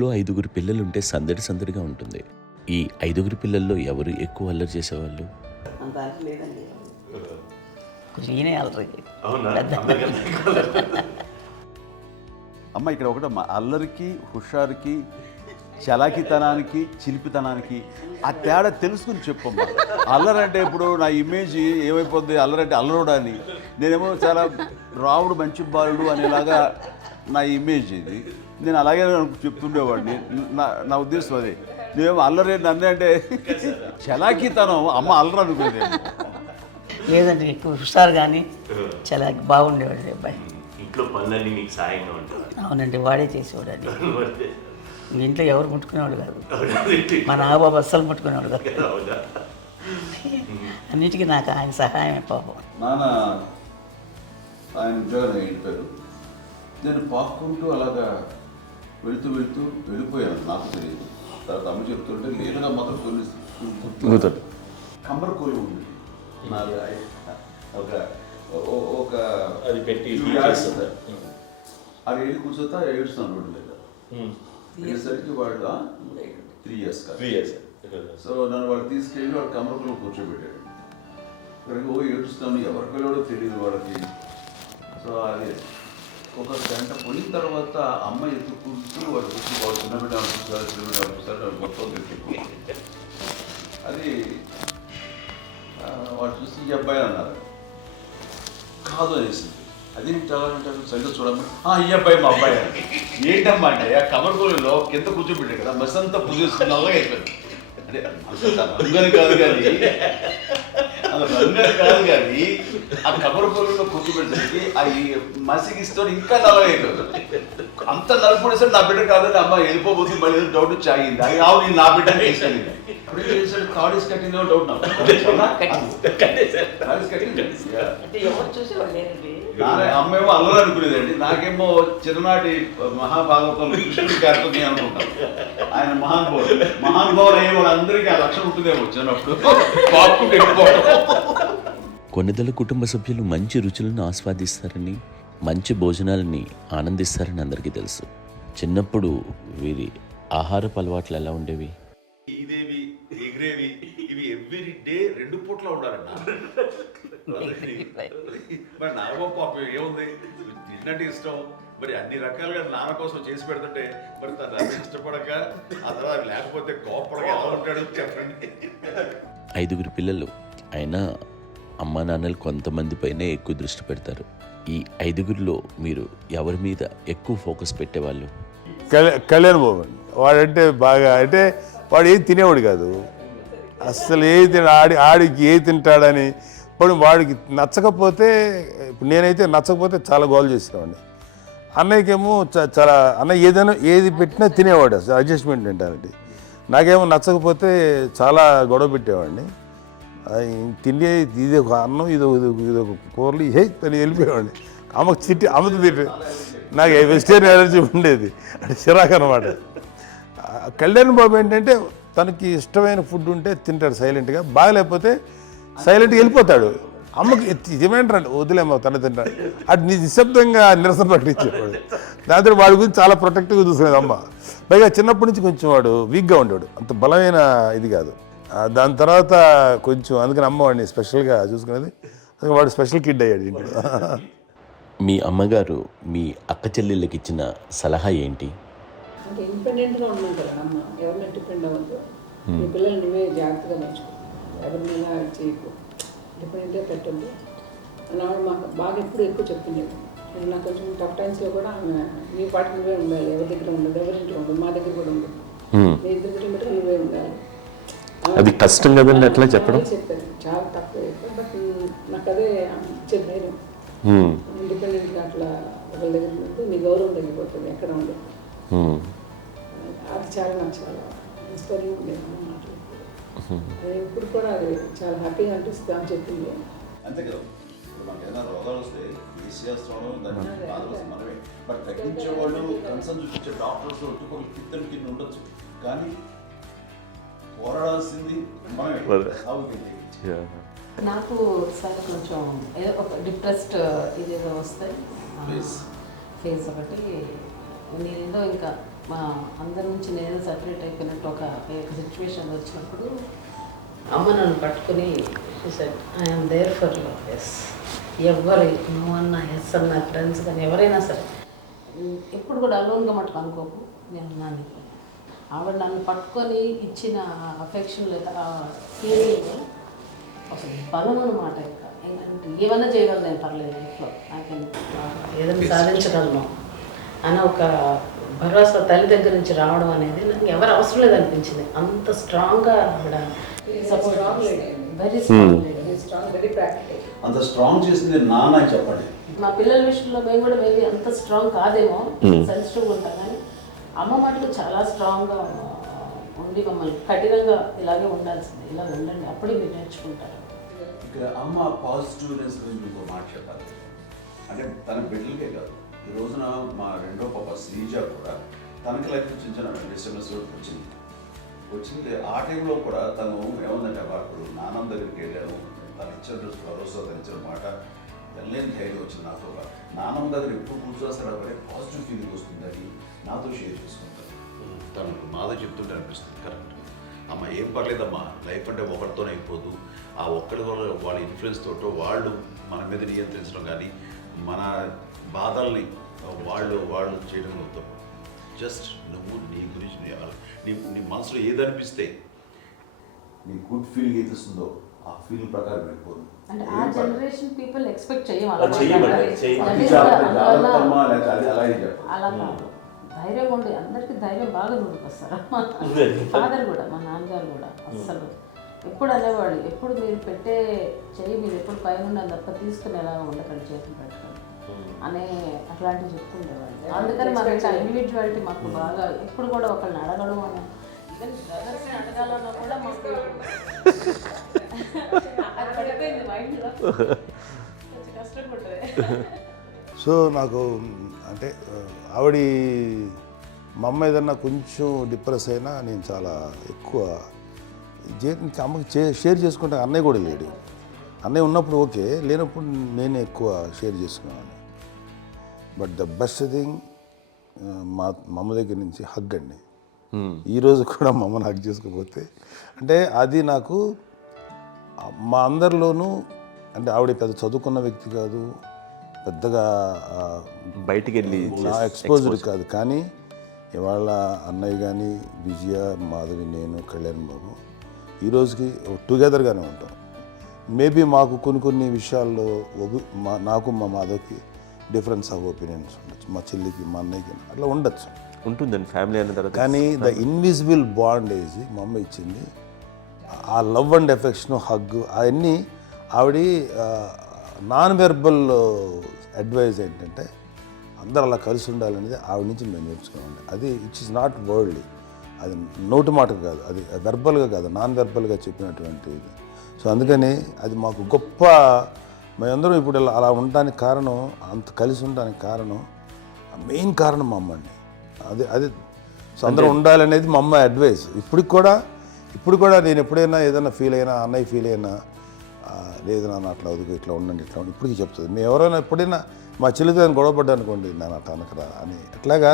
ఇంట్లో 5గురు పిల్లలుంటే సందడి సందడిగా ఉంటుంది. ఈ 5గురు పిల్లల్లో ఎవరు ఎక్కువ అల్లరి చేసేవాళ్ళు? అంత అల్లరి లేదండి. ఈయనే అల్లరి. అమ్మ ఇక్కడ ఒకటమ్మా, అల్లరికి, హుషారుకి, చలాకితనానికి, చిలిపితనానికి ఆ తేడా తెలుసుకుని చెప్పమ్మా. అల్లరంటే ఇప్పుడు నా ఇమేజ్ ఏమైపోద్ది, అల్లరంటే అల్లరుడు అని, నేనేమో చాలా రావుడు మంచి బాలుడు అనేలాగా నా ఇమేజ్ ఇది. నేను అలాగే చెప్తుండేవాడిని. నా ఉద్దేశం అదే. నేనేమో అల్లరి నన్ను అంటే చలాకితనం, అమ్మ అల్లరు అనుకునేది. లేదండి, ఎక్కువ హుషారు కానీ చాలా బాగుండేవాడు అబ్బాయి. ఇంట్లో పనులన్నీ నీకు సాయంగా ఉంటాయి? అవునండి, వాడే చేసేవాడు అండి. ఇంట్లో ఎవరు ముట్టుకునేవాడు కాదు. మా నాగబాబు అస్సలు ముట్టుకునేవాడు కాదు. అన్నిటికీ నాకు ఆయన సహాయమే పాపం. నాన్న ఆయన ఉద్యోగం వెళ్ళిపోయారు. నేను పాక్కుంటూ అలాగా వెళుతూ వెళ్ళిపోయాను, నాకు తెలియదు. తర్వాత అమ్మ చెప్తుంటే లేదుగా మాత్రం కొన్ని కమ్మర కోలు ఉంది ఒక అది పెట్టి అది వెళ్ళి కూర్చోతా ఏడుస్తున్నాను రోడ్డు మీద. అయ్యేసరికి వాడు 3 years సో నన్ను వాడు తీసుకెళ్ళి వాడు కమ్మరకులో కూర్చోబెట్టాడు. ఇక్కడికి ఏడుస్తాను, ఎవరి పిల్లడో తెలియదు వాళ్ళకి. సో అది ఒక గంట పోయిన తర్వాత అమ్మ ఎత్తుకుంటూ వాడు కూర్చో, వాడు చిన్నబిడ్డ అనిపిస్తారు మొత్తం ఎత్తుకు. అది వాడు చూసి ఈ అబ్బాయి అన్నారు. కాదు అనేసింది. అది చాలా అంటారు, సరిగ్గా చూడమ్మా, ఈ అబ్బాయి మా అబ్బాయి అని. ఏంటమ్మా అంటే ఆ కమర్గోలులో కింద కూర్చోబెట్టాడు కదా, బస్ అంతా పూజేసుకుని అలాగే అయిపోయింది. అంటే రంగని కాదు కానీ ఆ కమర్గోలులో కూర్చోబెట్టడానికి ఆ మసిగిస్తూ ఇంకా నల్లగైపోయింది. అంత నలుపుడేసాడు నా బిడ్డ కాదని అమ్మ వెళ్ళిపోబోతుంది. మళ్ళీ డౌట్ వచ్చి ఆగింది. అది ఆవు నేను నా బిడ్డని తీసుకెళ్ళింది. అప్పుడు ఏం చేశాడు, కాడీస్ కట్టిందో డౌట్ నాకు. అమ్మేమో అల్లరి అనుకునేదండి, నాకేమో చిన్ననాటి మహాభాగవతంలో కృష్ణుడి క్యారెక్టర్ అనుకుంటాను. ఆయన మహానుభావులు అయ్యే వాళ్ళందరికీ ఆ లక్షణం ఉంటుందేమో చిన్నప్పుడు. కొన్నిదల కుటుంబ సభ్యులు మంచి రుచులను ఆస్వాదిస్తారని, మంచి భోజనాలని ఆనందిస్తారని అందరికీ తెలుసు. చిన్నప్పుడు వీరి ఆహారపు అలవాట్లు ఎలా ఉండేవి? ఇదేవి ఎగిరేవి ఇవి ఎవ్రీ డే 2 పూట్ల ఉండాలండి. మరి నాగబాబు పాపం ఏముంది, తిన్నట్టు ఇష్టం. మరి అన్ని రకాలుగా నాన్న కోసం చేసి పెడుతుంటే మరి తను అది ఇష్టపడక ఆ తర్వాత లేకపోతే కోపడగా ఎలా ఉంటాడు చెప్పండి. 5గురు పిల్లలు అయినా అమ్మా నాన్నలు కొంతమంది పైనే ఎక్కువ దృష్టి పెడతారు. ఈ 5గురిలో మీరు ఎవరి మీద ఎక్కువ ఫోకస్ పెట్టేవాళ్ళు? కళ్యాణ్ బాబు. వాడంటే బాగా, అంటే వాడు ఏది తినేవాడు కాదు అసలు. ఆడికి ఏది తింటాడని ఇప్పుడు వాడికి నచ్చకపోతే, ఇప్పుడు నేనైతే నచ్చకపోతే చాలా గోల్ చేసేవాడిని. అన్నయ్యకేమో చాలా, అన్నయ్య ఏది పెట్టినా తినేవాడు, అసలు అడ్జస్ట్మెంట్ మెంటాలిటీ. నాకేమో నచ్చకపోతే చాలా గొడవ పెట్టేవాడిని. తిండి ఇది ఒక అన్నం, ఇది ఒక కూరలు తను వెళ్ళిపోయేవాడిని. అమ్మకు అమ్మతో తిట్టి నాకు వెజిటేరియన్ ఎలర్జీ ఉండేది, అంటే చిరాకు అనమాట. కళ్యాణ్ బాబు ఏంటంటే తనకి ఇష్టమైన ఫుడ్ ఉంటే తింటాడు సైలెంట్గా, బాగలేకపోతే సైలెంట్గా వెళ్ళిపోతాడు. అమ్మకి ఏమంటారండి, వదిలేమో తన తింటాడు, అటు నిశ్శబ్దంగా నిరసన ప్రకటించేవాడు. దాంతో వాడి గురించి చాలా ప్రొటెక్టివ్గా చూసుకునేది అమ్మ. పైగా చిన్నప్పటి నుంచి కొంచెం వాడు వీక్గా ఉండేవాడు, అంత బలమైన ఇది కాదు. దాని తర్వాత కొంచెం అందుకని అమ్మ వాడిని స్పెషల్గా చూసుకునేది. వాడు స్పెషల్ కిడ్ అయ్యాడు ఇంట్లో. మీ అమ్మగారు మీ అక్క చెల్లెళ్ళకి ఇచ్చిన సలహా ఏంటి? అంటే ఇండిపెండెంట్గా ఉన్నాం కదా అమ్మ, ఎవరిని డిపెండ్ అవ్వద్దు, మీ పిల్లలు నువ్వే జాగ్రత్తగా నేర్చుకో, ఎవరిని ఇలా చేయకు, ఇండిపెండెంట్గా పెట్టద్దు అని ఆవిడ మాకు బాగా ఎప్పుడు ఎక్కువ చెప్తుండేది. నాకు కొంచెం టఫ్ టైమ్స్లో కూడా ఆమె నీ పాటి నువ్వే ఉండాలి, ఎవరి దగ్గర ఉండదు, ఎవరింట్లో ఉండదు, మా దగ్గర కూడా ఉండదు, నీ ఇద్దరి దగ్గర మటుకు నువ్వే ఉండాలి. అది కష్టం కదండి అట్లా చెప్పడం. చెప్పారు, చాలా తక్కువ చెప్పారు. బట్ నాకు అదే ఇచ్చే ధైర్యం. ఇండిపెండెంట్గా అట్లా ఒకరి దగ్గర ఉంటే నీ గౌరవం తగ్గిపోతుంది, ఎక్కడ ఉండదు. అది చాలా నాకు చాలా ఇన్స్పైరింగ్ ఉండేది మాటలు. అది ఇప్పుడు కూడా అది చాలా హ్యాపీగా అనిపిస్తుంది అని చెప్పింది. అంతే కదా, మనకి ఏదైనా రోగాలు వస్తే చేసేస్తాము, దాన్ని మనమే. బట్ తగ్గించే వాళ్ళు, కన్సర్న్ చూపించే డాక్టర్స్ ఒక్కొక్క కింద కింద ఉండొచ్చు, కానీ పోరాడాల్సింది మనమే. నాకు సార్ కొంచెం ఏదో ఒక డిప్రెస్డ్ ఇదేదో వస్తాయి ఫేస్ ఒకటి, నేనేదో ఇంకా మా అందరి నుంచి నేను సపరేట్ అయిపోయినట్టు ఒక సిచ్యువేషన్ వచ్చినప్పుడు అమ్మ నన్ను పట్టుకుని I'm there for you. Yes, ఎవరు నువ్వు అన్నా ఎస్ అన్న ఫ్రెండ్స్ కానీ ఎవరైనా సరే ఎప్పుడు కూడా అలోన్గా మటుకు అనుకోకు, నేను ఉన్నాను. ఆవిడ నన్ను పట్టుకొని ఇచ్చిన అఫెక్షన్ లేదా ఫీలింగ్ అసలు బలం అన్నమాట. ఇంకా ఏంటంటే ఏమైనా చేయగలను నేను, పర్లేదు లైఫ్లో నాకు ఏదైనా సాధించగలను అన్న ఒక భరోసా తల్లి దగ్గర నుంచి రావడం అనేది నాకు ఎవరు అవసరం లేదనిపించింది. అంత స్ట్రాంగ్గా ఆవిడ support, very strong, very practical. అంత స్ట్రాంగ్ చేసింది నాన్న అని చెప్పండి. మా పిల్లల విషయంలో మేము కూడా మేబీ అంత స్ట్రాంగ్ కాదేమో, సెన్సిటివ్గా ఉంటాం, కానీ అమ్మ మటుకు చాలా స్ట్రాంగ్గా ఉండి మమ్మల్ని కఠినంగా ఇలాగే ఉండాల్సింది, ఇలా ఉండండి అప్పుడే మీరు నేర్చుకుంటారు. ఇక్కడ అమ్మ పాజిటివ్నెస్ గురించి ఇంకో మాట చెప్పాలి. అంటే తన బిడ్డలకే కాదు, ఈ రోజున మా రెండో పాప శ్రీజ కూడా తనకి లైఫ్ చిన్న చిన్న డిస్టర్బెన్స్ వచ్చింది. ఆ టైంలో కూడా తను ఏముందంటే అప్పుడు నాన్నమ్మ దగ్గరికి వెళ్ళాను, తను ఇచ్చిన భరోసా, తను ఇచ్చిన మాట వెళ్ళలేని ధైర్యం వచ్చింది నాతో. నాన్నమ్మ దగ్గర ఎప్పుడు కూర్చోస్తాడు అప్పుడే పాజిటివ్ ఫీలింగ్ వస్తుందని నాతో షేర్ చేసుకుంటాను. తను మాతో చెప్తుంటే అనిపిస్తుంది కరెక్ట్. అమ్మ ఏం పర్లేదమ్మా, లైఫ్ అంటే ఒకరితోనే అయిపోదు, ఆ ఒక్కరి వల్ల వాళ్ళ ఇన్ఫ్లుయెన్స్ తోటో వాళ్ళు మన మీద నియంత్రించడం కానీ మన బాధల్ని వాళ్ళు చేయడం అవుతాం. జస్ట్ నువ్వు నీ గురించి నీ మనసులో ఏదనిపిస్తే నీ గుడ్ ఫీలింగ్ ఏది వస్తుందో ఆ ఫీలింగ్ ప్రకారం వెళ్ళిపోదు. అంటే ఆ జనరేషన్ పీపుల్ ఎక్స్పెక్ట్ అలా కాదు, ధైర్యం ఉండి అందరికీ ధైర్యం బాగా నూరుకొస్తారు. ఫాదర్ కూడా, మా నాన్నగారు కూడా అస్సలు ఎప్పుడు అనేవాళ్ళు, ఎప్పుడు మీరు పెట్టే చెయ్యి మీరు ఎప్పుడు పైన తప్ప తీసుకుని ఎలా ఉండకండి, చేతులు పెట్టుకొని అనే అట్లాంటివి చెప్తుండేవాళ్ళు. అందుకని మాకు ఇండివిజువాలిటీ మాకు బాగా ఎప్పుడు కూడా ఒకళ్ళని అడగడం అని, ఈవెన్ బ్రదర్స్ని అడగాలన్నా కూడా మాకు అది పడిపోయింది మైండ్లో, కొంచెం కష్టంగా ఉంటుంది. సో నాకు అంటే ఆవిడ మా అమ్మ ఏదన్నా కొంచెం డిప్రెస్ అయినా నేను చాలా ఎక్కువ అమ్మకి షేర్ చేసుకుంటే అన్నయ్య కూడా లేడు. అన్నయ్య ఉన్నప్పుడు ఓకే, లేనప్పుడు నేనే ఎక్కువ షేర్ చేసుకున్నాను. బట్ ద బెస్ట్ థింగ్ మా అమ్మ దగ్గర నుంచి హగ్ అండి. ఈరోజు కూడా మా అమ్మని హగ్ చేసుకోకపోతే అంటే అది నాకు మా అందరిలోనూ, అంటే ఆవిడ పెద్ద చదువుకున్న వ్యక్తి కాదు, పెద్దగా బయటికి వెళ్ళి నా ఎక్స్పోజర్ కాదు, కానీ ఇవాళ అన్నయ్య కానీ విజయ, మాధవి, నేను, కళ్యాణ్ బాబు ఈ రోజుకి టుగెదర్గానే ఉంటాం. మేబీ మాకు కొన్ని విషయాల్లో నాకు మా మాధవ్కి డిఫరెన్స్ ఆఫ్ ఒపీనియన్స్ ఉండొచ్చు, మా చెల్లికి మా అన్నయ్యకి అట్లా ఉండొచ్చు, ఉంటుందండి ఫ్యామిలీ అన్న తర్వాత. కానీ ద ఇన్విజిబుల్ బాండేజ్ మా అమ్మ ఇచ్చింది, ఆ లవ్ అండ్ ఎఫెక్షన్, హగ్, అవన్నీ ఆవిడ నాన్ వెర్బల్ అడ్వైజ్ ఏంటంటే అందరూ అలా కలిసి ఉండాలనేది ఆవిడ నుంచి మేము నేర్చుకోవాలి. అది ఇట్స్ ఇస్ నాట్ వర్డ్లీ, అది నోటి మాట కాదు, అది వెర్బల్గా కాదు, నాన్ వెర్బల్గా చెప్పినటువంటి ఇది. సో అందుకని అది మాకు గొప్ప, మేమందరం ఇప్పుడు అలా ఉండడానికి కారణం, అంత కలిసి ఉండడానికి కారణం, మెయిన్ కారణం మా అమ్మ అండి. అది సో అందరూ ఉండాలనేది మా అమ్మ అడ్వైస్. ఇప్పుడు కూడా నేను ఎప్పుడైనా ఏదైనా ఫీల్ అయినా, అన్నయ్య ఫీల్ అయినా, లేదు నాన్న అట్లా వదుకు, ఇట్లా ఉండండి, ఇట్లా ఉండి ఇప్పటికీ చెప్తుంది. మేము ఎవరైనా ఎప్పుడైనా మా చెల్లితో గొడవపడ్డా అనుకోండి, నేను అట్లా అనకరా అని, అట్లాగా